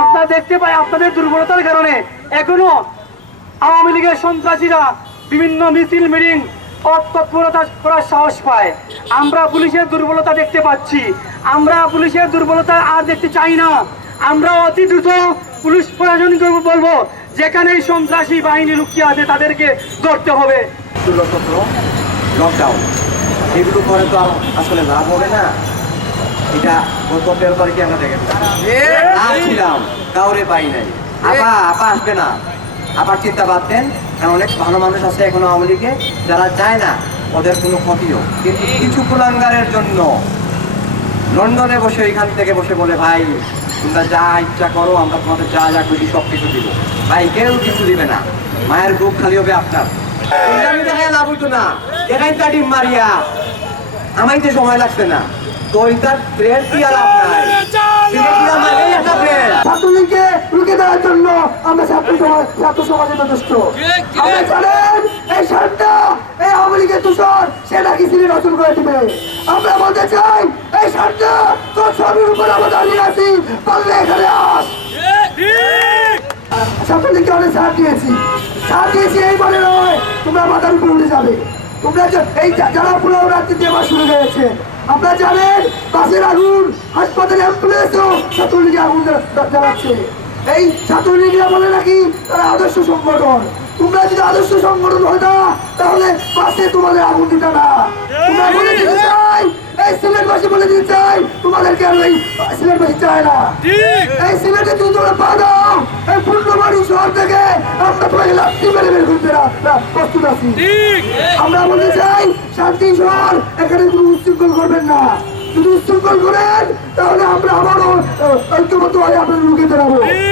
আপনারা দেখতে পাই আপনাদের দুর্বলতার কারণে এখনও আওয়ামী লীগের সন্ত্রাসীরা বিভিন্ন মিছিল, মিটিং তৎপরতা করার সাহস পায়। আমরা পুলিশের দুর্বলতা দেখতে পাচ্ছি। আমরা পুলিশের দুর্বলতা আর দেখতে চাই না। আমরা অতি দ্রুত পুলিশ প্রশাসনকে বলব যেখানে এই সন্ত্রাসী বাহিনী লুকিয়ে আছে, তাদেরকে ধরতে হবে। লকডাউন এগুলো করে তো আসলে লাভ হবে না। এটা গত তেরো তারিখে আমরা দেখেছি ছিলাম কাউরে পাই নাই। আপা আপা আসবে না। আবার চিন্তা বাদ দেন কারণ অনেক ভালো মানুষ আছে এখনও আওয়ামী লীগে যারা চায় না ওদের কোনো ক্ষতিও কিন্তু কিছু কুলাঙ্গারের জন্য লন্ডনে বসে এখান থেকে বসে বলে ভাই তোমরা যা ইচ্ছা করো আমরা তোমাদের যা যা খুশি সব কিছু দিব। ভাই কেউ কিছু দিবে না। মায়ের বুক খালি হবে আপনার। আমি দেখাই লাভ হইতো না। দেখাই কাটি মারিয়া। আমাইতে সময় লাগছে না। ওইটার ব্রেন কি আর লাভ নাই সিলেটিরা মানেই একটা ব্রেন ছাত্রলীগকে রুখে দেওয়ার জন্য আমরা ছাত্র সমাজ ছাত্র সমাজে যথেষ্ট। আমরা জানেন এই সারটা এই আওয়ামী লীগের দূষণ সে নাকি সিলেট অচল করে দিবে। আমরা বলতে চাই এই সারটা তোর সবের উপর আমরা দাঁড়িয়ে আছি পারলে এখানে আস। ছাত্রলীগকে অনেক ছাড় দিয়েছি। ছাড় দিয়েছি এইবারে নয় তোমরা মাথার উপরে উঠে যাবে। তোমরা এই যারা পুরো রাজনীতি আবার শুরু হয়েছে আপনারা জানেন বাসের আগুন হাসপাতালে অ্যাম্বুলেন্সও ছাত্রলীগে আগুন জ্বালা- জ্বালা- জ্বালাচ্ছে। এই ছাত্রলীগরা বলে নাকি তারা আদর্শ সংগঠন। তোমরা যদি আদর্শ সংগঠন হয় না তাহলে বাসে তোমাদের আগুন দিতে না। তোমরা বলে দিতে চাই এই সিলেটবাসী বলে দিতে চাই তোমাদেরকে আর এই সিলেটবাসী চায় না। এই সিলেটে যদি তোমরা পা দাও এই পূর্ণবাড়ি শহর থেকে আমরা তোমাকে লাত্তি মেরে বের করতে প্রস্তুত আছি। আমরা বলতে চাই শান্তি সর এখানে কোনো উচ্ছৃঙ্খল করবেন না। যদি উচ্ছৃঙ্খল করেন, তাহলে আমরা আবারও ঐক্যবদ্ধ হয়ে আপনাদের রুখে দাঁড়াবো।